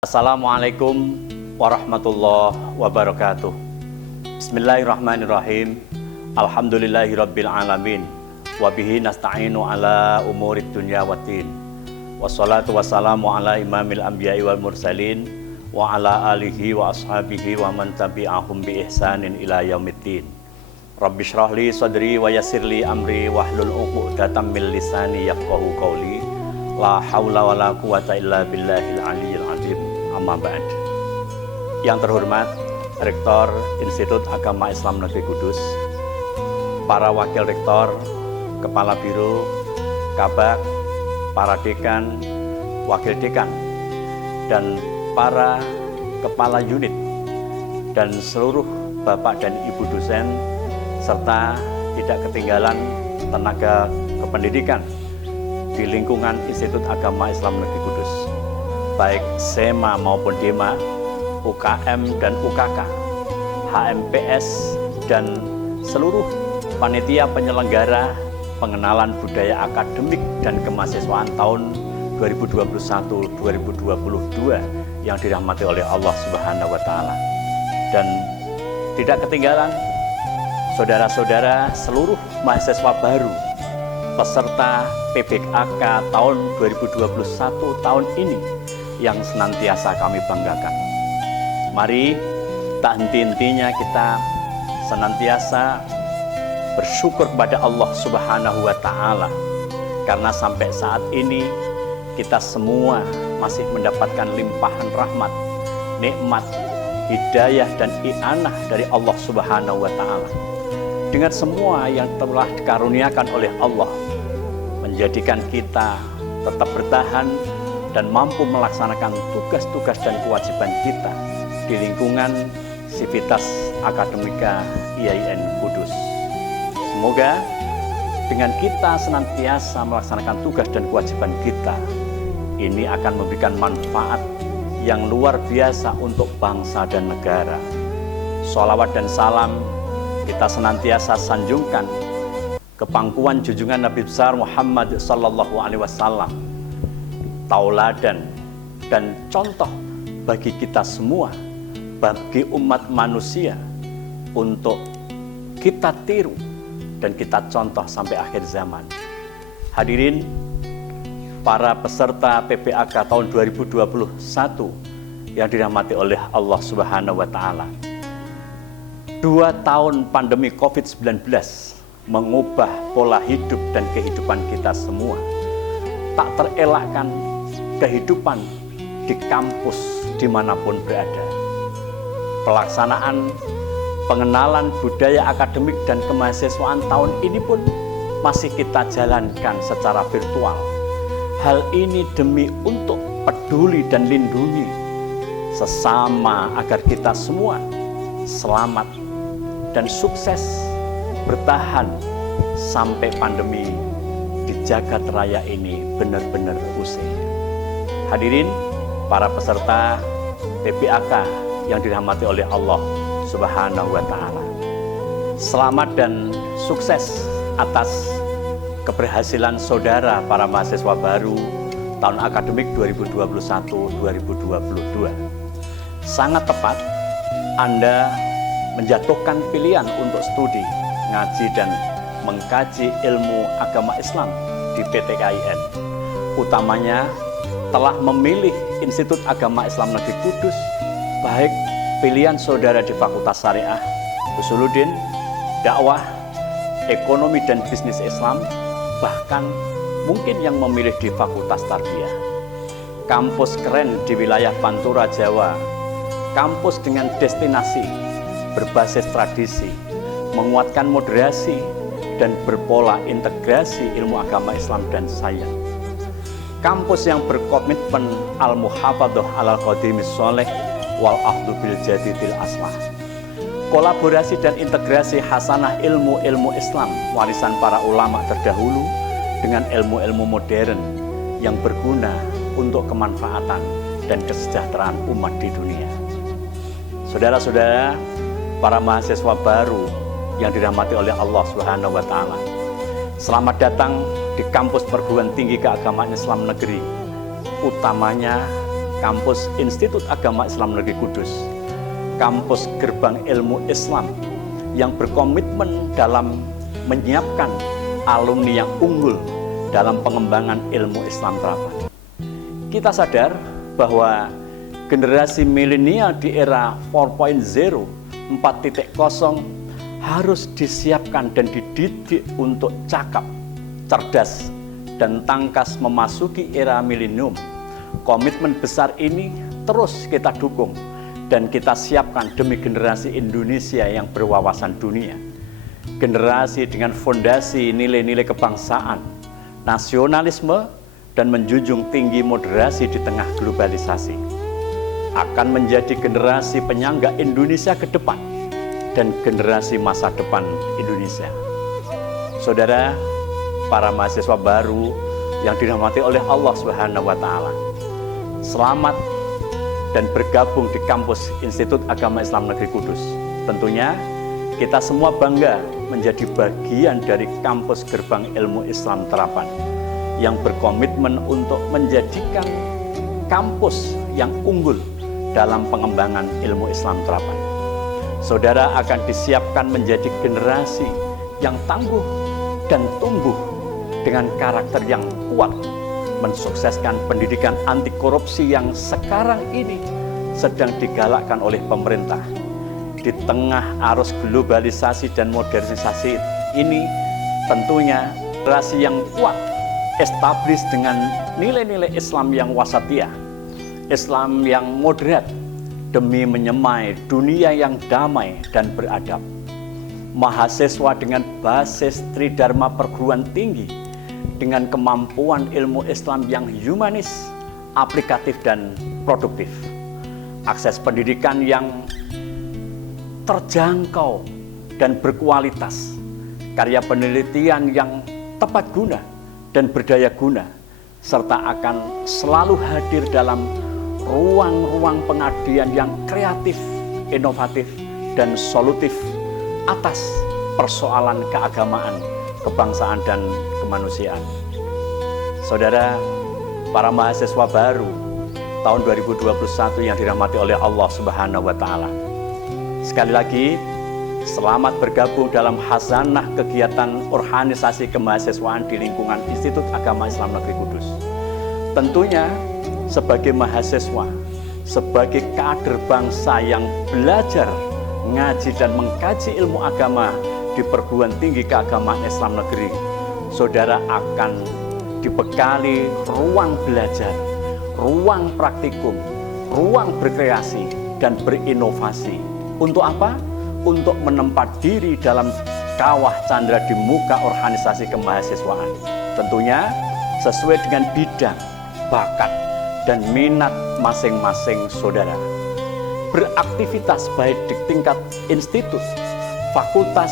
Assalamualaikum warahmatullahi wabarakatuh. Bismillahirrahmanirrahim. Alhamdulillahirabbil alamin. Wabihi nasta'inu ala umurid dunya waddin. Wassalatu wassalamu ala imamil anbiya'i wal mursalin wa ala alihi wa ashabihi wa man tabi'ahum bi ihsanin ila yaumiddin. Rabbi shrah li sadri wa yassir li amri wahlul 'uqdatam min lisani yafqahu qawli. La haula wala quwata illa billahil aliyyil azim. Amma ba'd. Yang terhormat Rektor Institut Agama Islam Negeri Kudus, para wakil rektor, kepala biro, kabak, para dekan, wakil dekan, dan para kepala unit, dan seluruh bapak dan ibu dosen, serta tidak ketinggalan tenaga kependidikan di lingkungan Institut Agama Islam Negeri Kudus, baik SEMA maupun DEMA, UKM dan UKK, HMPS, dan seluruh panitia penyelenggara pengenalan budaya akademik dan kemahasiswaan tahun 2021-2022 yang dirahmati oleh Allah Subhanahu wa Ta'ala. Dan tidak ketinggalan saudara-saudara seluruh mahasiswa baru peserta PBAK tahun 2021 tahun ini yang senantiasa kami banggakan. Mari tak henti-hentinya kita senantiasa bersyukur kepada Allah Subhanahu wa Ta'ala, karena sampai saat ini kita semua masih mendapatkan limpahan rahmat, nikmat, hidayah dan i'anah dari Allah Subhanahu wa Ta'ala. Dengan semua yang telah dikaruniakan oleh Allah, menjadikan kita tetap bertahan dan mampu melaksanakan tugas-tugas dan kewajiban kita di lingkungan Sivitas Akademika IAIN Kudus. Semoga dengan kita senantiasa melaksanakan tugas dan kewajiban kita, ini akan memberikan manfaat yang luar biasa untuk bangsa dan negara. Sholawat dan salam kita senantiasa sanjungkan ke pangkuan junjungan Nabi besar Muhammad sallallahu alaihi wasallam, tauladan dan contoh bagi kita semua, bagi umat manusia, untuk kita tiru dan kita contoh sampai akhir zaman. Hadirin para peserta PBAK tahun 2021 yang dirahmati oleh Allah Subhanahu wa Ta'ala. 2 tahun pandemi COVID-19 mengubah pola hidup dan kehidupan kita semua. Tak terelakkan kehidupan di kampus dimanapun berada. Pelaksanaan pengenalan budaya akademik dan kemahasiswaan tahun ini pun masih kita jalankan secara virtual. Hal ini demi untuk peduli dan lindungi sesama agar kita semua selamat dan sukses bertahan sampai pandemi di jagat raya ini benar-benar usai. Hadirin para peserta PBAK yang dirahmati oleh Allah Subhanahu wa Ta'ala, selamat dan sukses atas keberhasilan saudara para mahasiswa baru tahun akademik 2021-2022. Sangat tepat Anda menjatuhkan pilihan untuk studi, ngaji dan mengkaji ilmu agama Islam di PTKIN. Utamanya telah memilih Institut Agama Islam Negeri Kudus, baik pilihan saudara di Fakultas Syariah, Usuluddin, Dakwah, Ekonomi dan Bisnis Islam, bahkan mungkin yang memilih di Fakultas Tarbiyah. Kampus keren di wilayah Pantura, Jawa, kampus dengan destinasi berbasis tradisi, menguatkan moderasi dan berpola integrasi ilmu agama Islam dan sains. Kampus yang berkomitmen al-muhafadzah alal qadimis sholeh wal ahdu bil jadidil aslah. Kolaborasi dan integrasi hasanah ilmu-ilmu Islam warisan para ulama terdahulu dengan ilmu-ilmu modern yang berguna untuk kemanfaatan dan kesejahteraan umat di dunia. Saudara-saudara, para mahasiswa baru yang dirahmati oleh Allah Subhanahu wa Ta'ala, selamat datang di kampus Perguruan Tinggi Keagamaan Islam Negeri, utamanya kampus Institut Agama Islam Negeri Kudus, kampus gerbang ilmu Islam yang berkomitmen dalam menyiapkan alumni yang unggul dalam pengembangan ilmu Islam terapan. Kita sadar bahwa generasi milenial di era 4.0, 4.0 harus disiapkan dan dididik untuk cakap, cerdas, dan tangkas memasuki era milenium. Komitmen besar ini terus kita dukung dan kita siapkan demi generasi Indonesia yang berwawasan dunia. Generasi dengan fondasi nilai-nilai kebangsaan, nasionalisme, dan menjunjung tinggi moderasi di tengah globalisasi. Akan menjadi generasi penyangga Indonesia ke depan dan generasi masa depan Indonesia. Saudara, para mahasiswa baru yang dirahmati oleh Allah Subhanahu wa Ta'ala, selamat dan bergabung di kampus Institut Agama Islam Negeri Kudus. Tentunya kita semua bangga menjadi bagian dari kampus gerbang ilmu Islam terapan yang berkomitmen untuk menjadikan kampus yang unggul dalam pengembangan ilmu Islam terapan. Saudara akan disiapkan menjadi generasi yang tangguh dan tumbuh dengan karakter yang kuat, mensukseskan pendidikan anti korupsi yang sekarang ini sedang digalakkan oleh pemerintah. Di tengah arus globalisasi dan modernisasi ini, tentunya generasi yang kuat, establis dengan nilai-nilai Islam yang wasatiyah, Islam yang moderat, demi menyemai dunia yang damai dan beradab. Mahasiswa dengan basis Tridharma perguruan tinggi, dengan kemampuan ilmu Islam yang humanis, aplikatif, dan produktif. Akses pendidikan yang terjangkau dan berkualitas, karya penelitian yang tepat guna dan berdaya guna, serta akan selalu hadir dalam ruang-ruang pengabdian yang kreatif, inovatif, dan solutif atas persoalan keagamaan, kebangsaan, dan kemanusiaan. Saudara, para mahasiswa baru tahun 2021 yang dirahmati oleh Allah Subhanahu wa Ta'ala, sekali lagi selamat bergabung dalam khazanah kegiatan organisasi kemahasiswaan di lingkungan Institut Agama Islam Negeri Kudus. Tentunya sebagai mahasiswa, sebagai kader bangsa yang belajar, ngaji, dan mengkaji ilmu agama di perguruan tinggi keagamaan Islam negeri, saudara akan dibekali ruang belajar, ruang praktikum, ruang berkreasi, dan berinovasi. Untuk apa? Untuk menempat diri dalam kawah candra di muka organisasi kemahasiswaan. Tentunya sesuai dengan bidang, bakat, dan minat masing-masing saudara. Beraktivitas baik di tingkat institut, fakultas,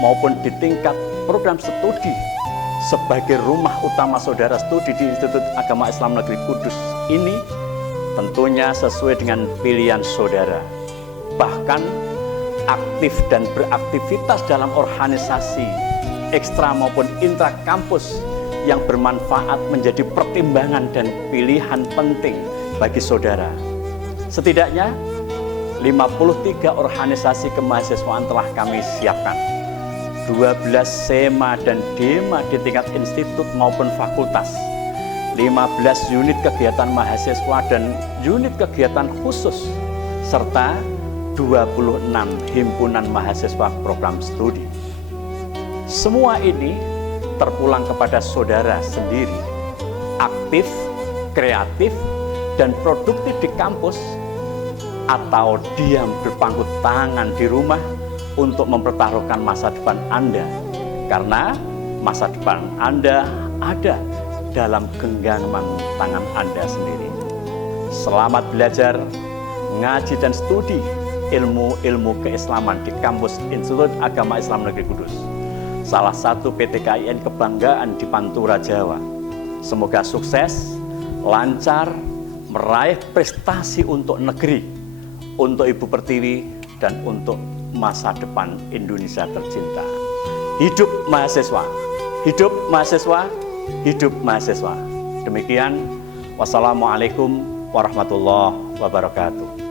maupun di tingkat program studi sebagai rumah utama saudara studi di Institut Agama Islam Negeri Kudus ini tentunya sesuai dengan pilihan saudara. Bahkan aktif dan beraktivitas dalam organisasi ekstra maupun intra kampus yang bermanfaat menjadi pertimbangan dan pilihan penting bagi saudara. Setidaknya 53 organisasi kemahasiswaan telah kami siapkan. 12 SEMA dan DEMA di tingkat institut maupun fakultas. 15 unit kegiatan mahasiswa dan unit kegiatan khusus, serta 26 himpunan mahasiswa program studi. Semua ini terpulang kepada saudara sendiri, aktif, kreatif, dan produktif di kampus, atau diam berpangku tangan di rumah untuk mempertaruhkan masa depan Anda, karena masa depan Anda ada dalam genggaman tangan Anda sendiri. Selamat belajar, ngaji, dan studi ilmu-ilmu keislaman di kampus Institut Agama Islam Negeri Kudus, salah satu PT KIN kebanggaan di Pantura, Jawa. Semoga sukses, lancar, meraih prestasi untuk negeri, untuk Ibu Pertiwi, dan untuk masa depan Indonesia tercinta. Hidup mahasiswa, hidup mahasiswa, hidup mahasiswa. Demikian, wassalamualaikum warahmatullahi wabarakatuh.